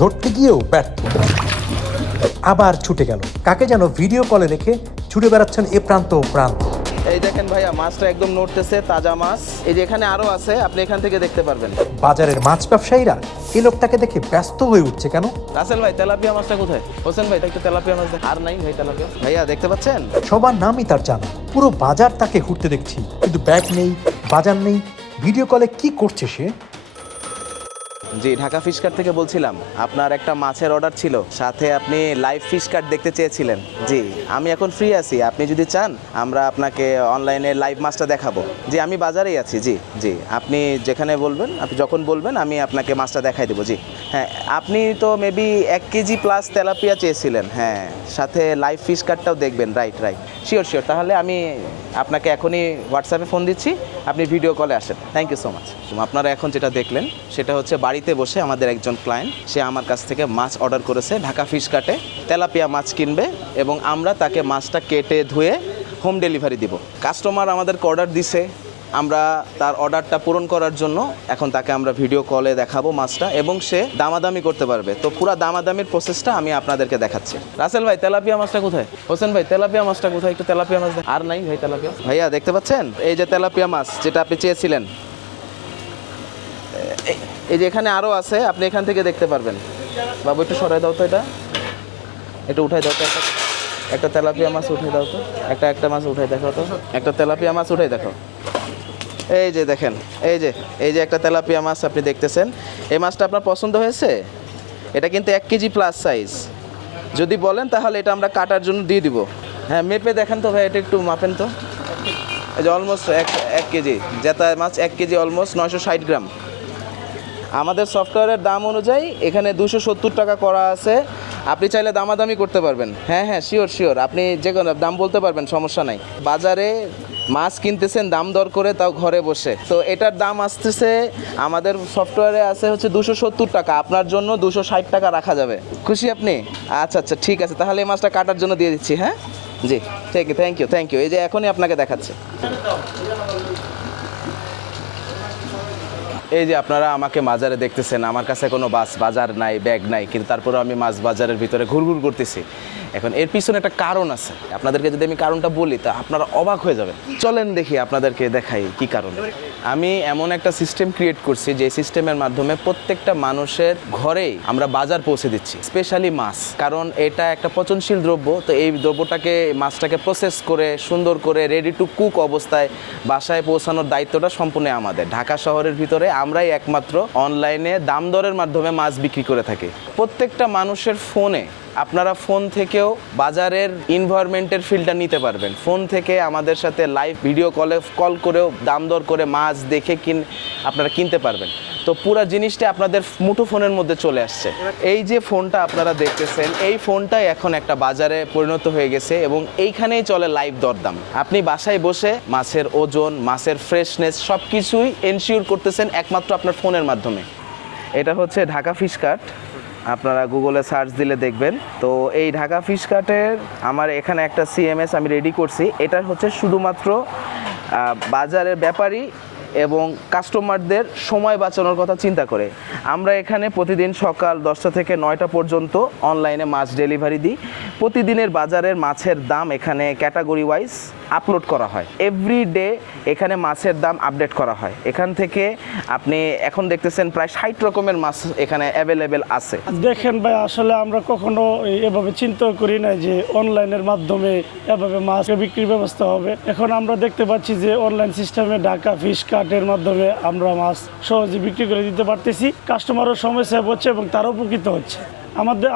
ধরতে গিয়েও ব্যর্থ। আবার ছুটে গেল, কাকে যেন ভিডিও কলে রেখে ছুটে বেড়াচ্ছেন এ প্রান্ত ও প্রান্ত। এই দেখেন ভাইয়া, মাছটা একদম নড়তেছে, তাজা মাছ। এই যে এখানে আরো আছে, আপনি এখান থেকে দেখতে পারবেন। বাজারের মাছ ব্যবসায়ীরা এই লোকটাকে দেখে ব্যস্ত হয়ে উঠছে কেন? রাসেল ভাই, তেলাপিয়া মাছটা কোথায়? হোসেন ভাই, একটু তেলাপিয়া মাছ আর নাই ভাই তেলাপিয়া। ভাইয়া দেখতে পাচ্ছেন? সবার নামই তার জানা, পুরো বাজার তাকে ঘুরতে দেখছি, কিন্তু ব্যাগ নেই, বাজার নেই। ভিডিও কলে কি করছে সে? জি, ঢাকা ফিশ কার্ট থেকে বলছিলাম। আপনার একটা মাছের অর্ডার ছিল, সাথে আপনি লাইভ ফিশ কার্ট দেখতে চেয়েছিলেন। জি, আমি এখন ফ্রি আছি, আপনি যদি চান আমরা আপনাকে অনলাইনে লাইভ মাছটা দেখাবো। জি, আমি বাজারেই আছি। জি জি, আপনি যেখানে বলবেন, আপনি যখন বলবেন আমি আপনাকে মাছটা দেখাই দেবো। জি হ্যাঁ, আপনি তো মেবি 1 কেজি প্লাস তেলাপিয়া চেয়েছিলেন। হ্যাঁ, সাথে লাইভ ফিশ কার্টটাও দেখবেন। Right right, sure sure. তাহলে আমি আপনাকে এখনই হোয়াটসঅ্যাপে ফোন দিচ্ছি, আপনি ভিডিও কলে আসেন। Thank you so much. আপনারা এখন যেটা দেখলেন সেটা হচ্ছে বাড়িতে বসে আমাদের একজন ক্লায়েন্ট, সে আমার কাছ থেকে মাছ অর্ডার করেছে ঢাকা ফিশ কার্টে। তেলাপিয়া মাছ কিনবে এবং আমরা তাকে মাছটা কেটে ধুয়ে হোম ডেলিভারি দিব। কাস্টমার আমাদেরকে অর্ডার দিছে, আমরা তার অর্ডারটা পূরণ করার জন্য এখন তাকে আমরা ভিডিও কলে দেখাবো মাছটা, এবং সে দামাদামি করতে পারবে। তো পুরো দামাদামির প্রসেসটা আমি আপনাদেরকে দেখাচ্ছি। রাসেল ভাই, তেলাপিয়া মাছটা কোথায়? হোসেন ভাই, তেলাপিয়া মাছটা কোথায়? একটু তেলাপিয়া মাছ আর নাই ভাই তেলাপিয়া। ভাইয়া দেখতে পাচ্ছেন? এই যে তেলাপিয়া মাছ যেটা আপনি চেয়েছিলেন, এই যে এখানে আরও আছে, আপনি এখান থেকে দেখতে পারবেন। বাবু একটু সরাই দাও তো, এটা একটু উঠাই দাও তো, একটা তেলাপিয়া মাছ উঠে দাও তো, একটা মাছ উঠাই দেখো তো, একটা তেলাপিয়া মাছ উঠাই দেখো। এই যে দেখেন, এই যে একটা তেলাপিয়া মাছ আপনি দেখতেছেন। এই মাছটা আপনার পছন্দ হয়েছে? এটা কিন্তু 1 কেজি প্লাস সাইজ। যদি বলেন তাহলে এটা আমরা কাটার জন্য দিয়ে দিব। হ্যাঁ, মেপে দেখেন তো ভাই, এটা একটু মাপেন তো। এই যে অলমোস্ট এক কেজি জেতা মাছ, 1 কেজি অলমোস্ট 960 গ্রাম। আমাদের সফটওয়্যারের দাম অনুযায়ী এখানে 270 টাকা করা আছে। আপনি চাইলে দামাদামি করতে পারবেন। হ্যাঁ হ্যাঁ, শিওর শিওর, আপনি যে কোনো দাম বলতে পারবেন, সমস্যা নাই। বাজারে মাছ কিনতেছেন দাম দর করে, তাও ঘরে বসে। তো এটার দাম আসতেছে আমাদের সফটওয়্যারে আছে হচ্ছে 270 টাকা, আপনার জন্য 260 টাকা রাখা যাবে। খুশি আপনি? আচ্ছা আচ্ছা, ঠিক আছে, তাহলে এই মাছটা কাটার জন্য দিয়ে দিচ্ছি। হ্যাঁ জি, থ্যাংক ইউ। এই যে এখনই আপনাকে দেখাচ্ছে। এই যে আপনারা আমাকে বাজারে দেখতেছেন, আমার কাছে কোনো বাজার নাই, ব্যাগ নাই, কিন্তু তারপরেও আমি মাছ বাজারের ভিতরে ঘুরঘুর করতেছি। এখন এর পিছনে একটা কারণ আছে, আপনাদেরকে যদি আমি কারণটা বলি তা আপনারা অবাক হয়ে যাবেন। চলেন দেখি, আপনাদেরকে দেখাই কি কারণ। আমি এমন একটা সিস্টেম ক্রিয়েট করছি যে সিস্টেমের মাধ্যমে প্রত্যেকটা মানুষের ঘরেই আমরা বাজার পৌঁছে দিচ্ছি, স্পেশালি মাছ। কারণ এটা একটা পচনশীল দ্রব্য, তো এই দ্রব্যটাকে, মাছটাকে প্রসেস করে সুন্দর করে রেডি টু কুক অবস্থায় বাসায় পৌঁছানোর দায়িত্বটা সম্পূর্ণ আমাদের। ঢাকা শহরের ভিতরে আমরাই একমাত্র অনলাইনে দাম দরের মাধ্যমে মাছ বিক্রি করে থাকি। প্রত্যেকটা মানুষের ফোনে, আপনারা ফোন থেকেও বাজারের এনভায়রনমেন্টের ফিলটা নিতে পারবেন। ফোন থেকে আমাদের সাথে লাইভ ভিডিও কল করেও দাম দর করে মাছ দেখে আপনারা কিনতে পারবেন। তো পুরো জিনিসটা আপনাদের মুঠোফোনের মধ্যে চলে আসছে। এই যে ফোনটা আপনারা দেখতেছেন, এই ফোনটাই এখন একটা বাজারে পরিণত হয়ে গেছে, এবং এইখানেই চলে লাইভ দরদাম। আপনি বাসায় বসে মাছের ওজন, মাছের ফ্রেশনেস সব কিছুই এনশিওর করতেছেন একমাত্র আপনার ফোনের মাধ্যমে। এটা হচ্ছে ঢাকা ফিশ কার্ট, আপনারা গুগলে সার্চ দিলে দেখবেন। তো এই ঢাকা ফিশ কার্টের আমার এখানে একটা সিএমএস আমি রেডি করছি। এটা হচ্ছে শুধুমাত্র বাজারের ব্যাপারী এবং কাস্টমারদের সময় বাঁচানোর কথা চিন্তা করে। আমরা এখানে প্রতিদিন সকাল 10টা থেকে 9টা পর্যন্ত অনলাইনে মাছ ডেলিভারি দিই। প্রতিদিনের বাজারের মাছের দাম এখানে ক্যাটাগরি ওয়াইজ আপলোড করা হয়। এভরি ডে এখানে মাছের দাম আপডেট করা হয়। এখান থেকে আপনি এখন দেখতেছেন প্রায় 60 রকমের মাছ এখানে অ্যাভেলেবেল আছে। দেখেন ভাই, আসলে আমরা কখনো এভাবে চিন্তা করি না যে অনলাইনের মাধ্যমে এভাবে মাছ বিক্রির ব্যবস্থা হবে। এখন আমরা দেখতে পাচ্ছি যে অনলাইন সিস্টেমে ঢাকা ফিশ কার্টের মাধ্যমে আমরা মাছ সহজে বিক্রি করে দিতে পারতেছি। কাস্টমারও সময় সেভ হচ্ছে এবং তারও উপকৃত হচ্ছে।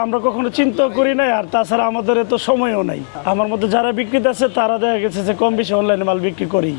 আমরা কখনো চিন্তা করি নাই, আর তাছাড়া আমাদের এত সময়ও নাই। আমার মধ্যে যারা বিক্রেতা আছে তারা দেখা গেছে যে কম বেশি অনলাইনে মাল বিক্রি করি।